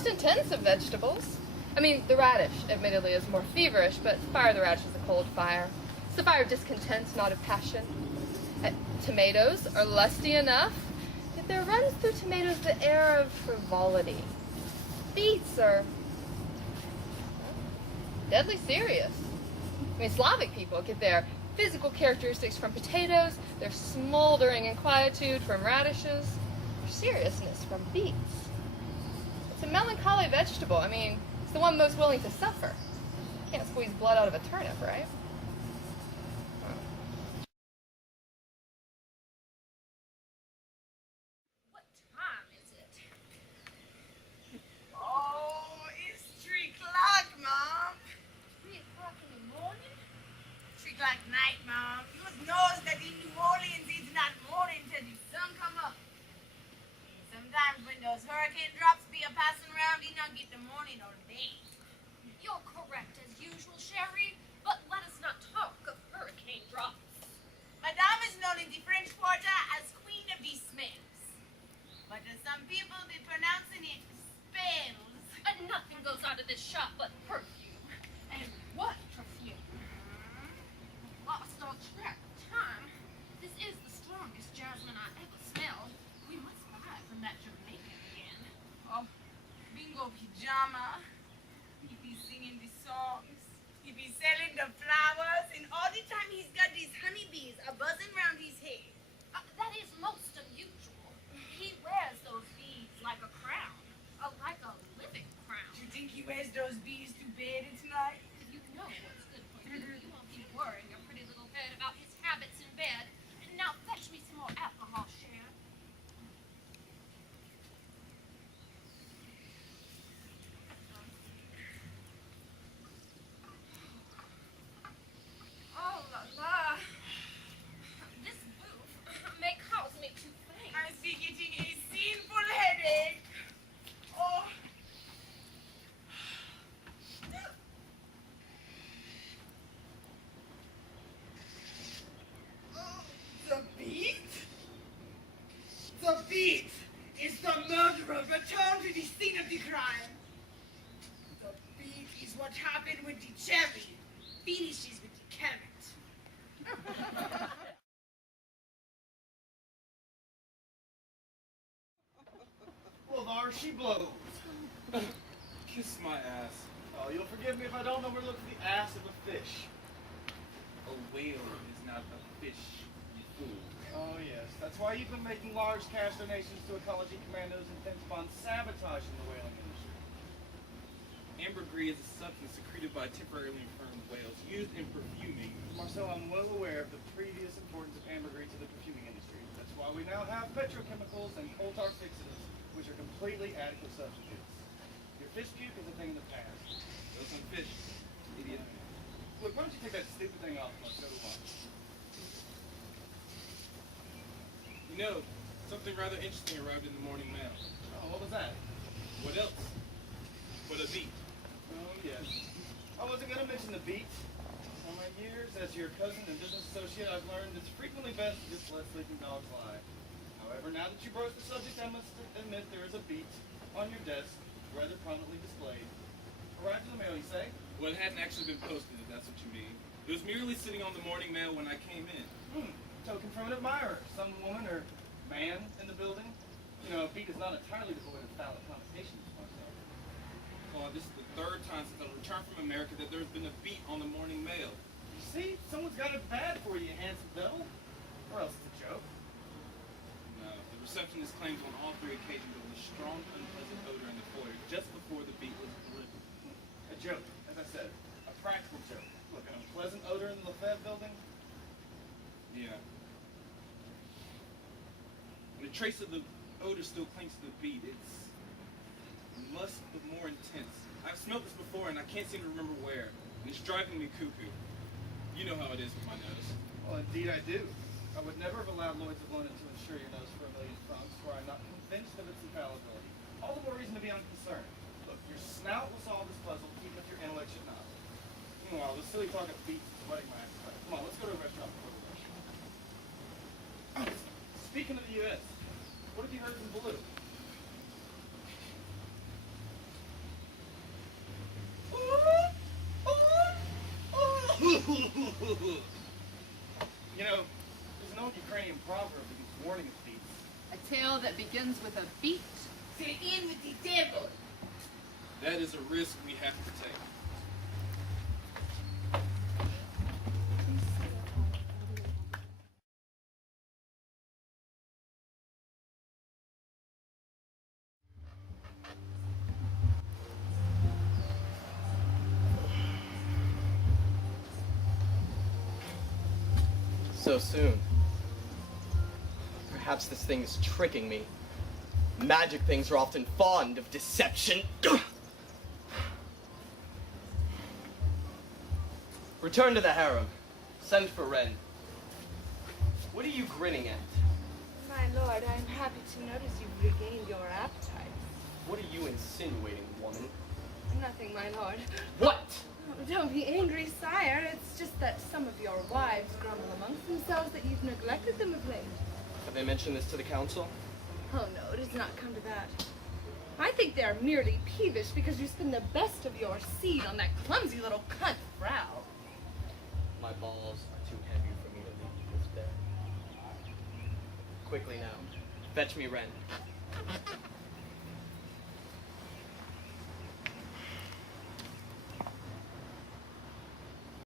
most intense of vegetables. I mean, the radish, admittedly, is more feverish, but fire of the radish is a cold fire. It's the fire of discontent, not of passion. Tomatoes are lusty enough, yet there runs through tomatoes the air of frivolity. Beets are deadly serious. I mean, Slavic people get their physical characteristics from potatoes, their smoldering inquietude from radishes, their seriousness from beets. It's a melancholy vegetable. I mean, it's the one most willing to suffer. Can't squeeze blood out of a turnip, right? What time is it? Oh, it's 3 o'clock, Mom. 3 o'clock in the morning? 3 o'clock night, Mom. You must know that in New Orleans it's not morning till the sun come up. Sometimes when those hurricane drops be a passing around, you don't get the morning or the day. You're correct as usual, Sherry, but let us not talk of hurricane drops. Madame is known in the French Quarter as Queen of the Smells. But some people be pronouncing it spells. And nothing goes out of this shop but perfume. And what perfume? Lost all track of time. This is the strongest jasmine I ever smelled. We must buy it from that Jamaican again. Oh, Bingo Pajama. He be singing the songs. He be selling the flowers. And all the time he's got these honeybees a buzzing round his head. That is most unusual. He wears those beads like a crown. Like a living crown. Do you think he wears those bees to bed at night? You know what's good for you. You won't be worrying your pretty little head about his habits in bed. And now fetch me some more alcohol, Cher. Oh la la. This booth may cause me to faint. I be getting a sinful headache. Oh. The beat? The beat is the murderer returned to the scene of the crime. The beat is what happened with the cherry, finishes with the carrot. Well, there she blows. Kiss my ass. Oh, you'll forgive me if I don't know where to look for the ass of a fish. A whale is not a fish, you fool. Oh, yes. That's why you've been making large cash donations to ecology commandos intent upon sabotaging the whaling industry. Ambergris is a substance secreted by temporarily infirmed whales used in perfuming. Marcel, I'm well aware of the previous importance of ambergris to the perfuming industry. That's why we now have petrochemicals and coal tar fixatives, which are completely adequate substitutes. Your fish puke is a thing of the past. Those on fish, idiot. Look, why don't you take that stupid thing off and let's go to lunch? You know, something rather interesting arrived in the morning mail. Oh, what was that? What else? But a beat. Oh, yes. I wasn't going to mention the beat. In my years as your cousin and business associate, I've learned it's frequently best to just let sleeping dogs lie. However, now that you broached the subject, I must admit there is a beat on your desk, rather prominently displayed. Arrived in the mail, you say? Well, it hadn't actually been posted, if that's what you mean. It was merely sitting on the morning mail when I came in. Token from an admirer. Some woman or man in the building. You know, a beat is not entirely devoid of phallic connotations, Marcel. Oh, this is the third time since I returned from America that there's been a beat on the morning mail. You see? Someone's got it bad for you, handsome devil. Or else it's a joke. No, the receptionist claims on all three occasions there was a strong, unpleasant odor in the foyer just before the beat was delivered. A joke, as I said. A practical joke. Look, an unpleasant odor in the Lefebvre building? Yeah. And a trace of the odor still clings to the beat. It's musk but more intense. I've smelled this before and I can't seem to remember where. And it's driving me cuckoo. You know how it is with my nose. Well, indeed I do. I would never have allowed Lloyds of London to insure your nose for $1 million were I not convinced of its infallibility. All the more reason to be unconcerned. Look, your snout will solve this puzzle, even if your intellect should not. Meanwhile, this silly talk of beats is wetting my appetite. Come on, let's go to a restaurant before we rush. Speaking of the U.S., what have you heard from Blue? You know, there's an old Ukrainian proverb that gives warning of beats. A tale that begins with a beat. Say in with the devil. That is a risk we have to take. So soon. Perhaps this thing is tricking me. Magic things are often fond of deception. Return to the harem. Send for Ren. What are you grinning at? My lord, I am happy to notice you've regained your appetite. What are you insinuating, woman? Nothing, my lord. What? Oh, don't be angry, sire. It's just that some of your wives grumble amongst themselves that you've neglected them of late. Have they mentioned this to the council? Oh no, it has not come to that. I think they are merely peevish because you spend the best of your seed on that clumsy little cunt, Frau. My balls are too heavy for me to leave you this bed. Quickly now. Fetch me Ren.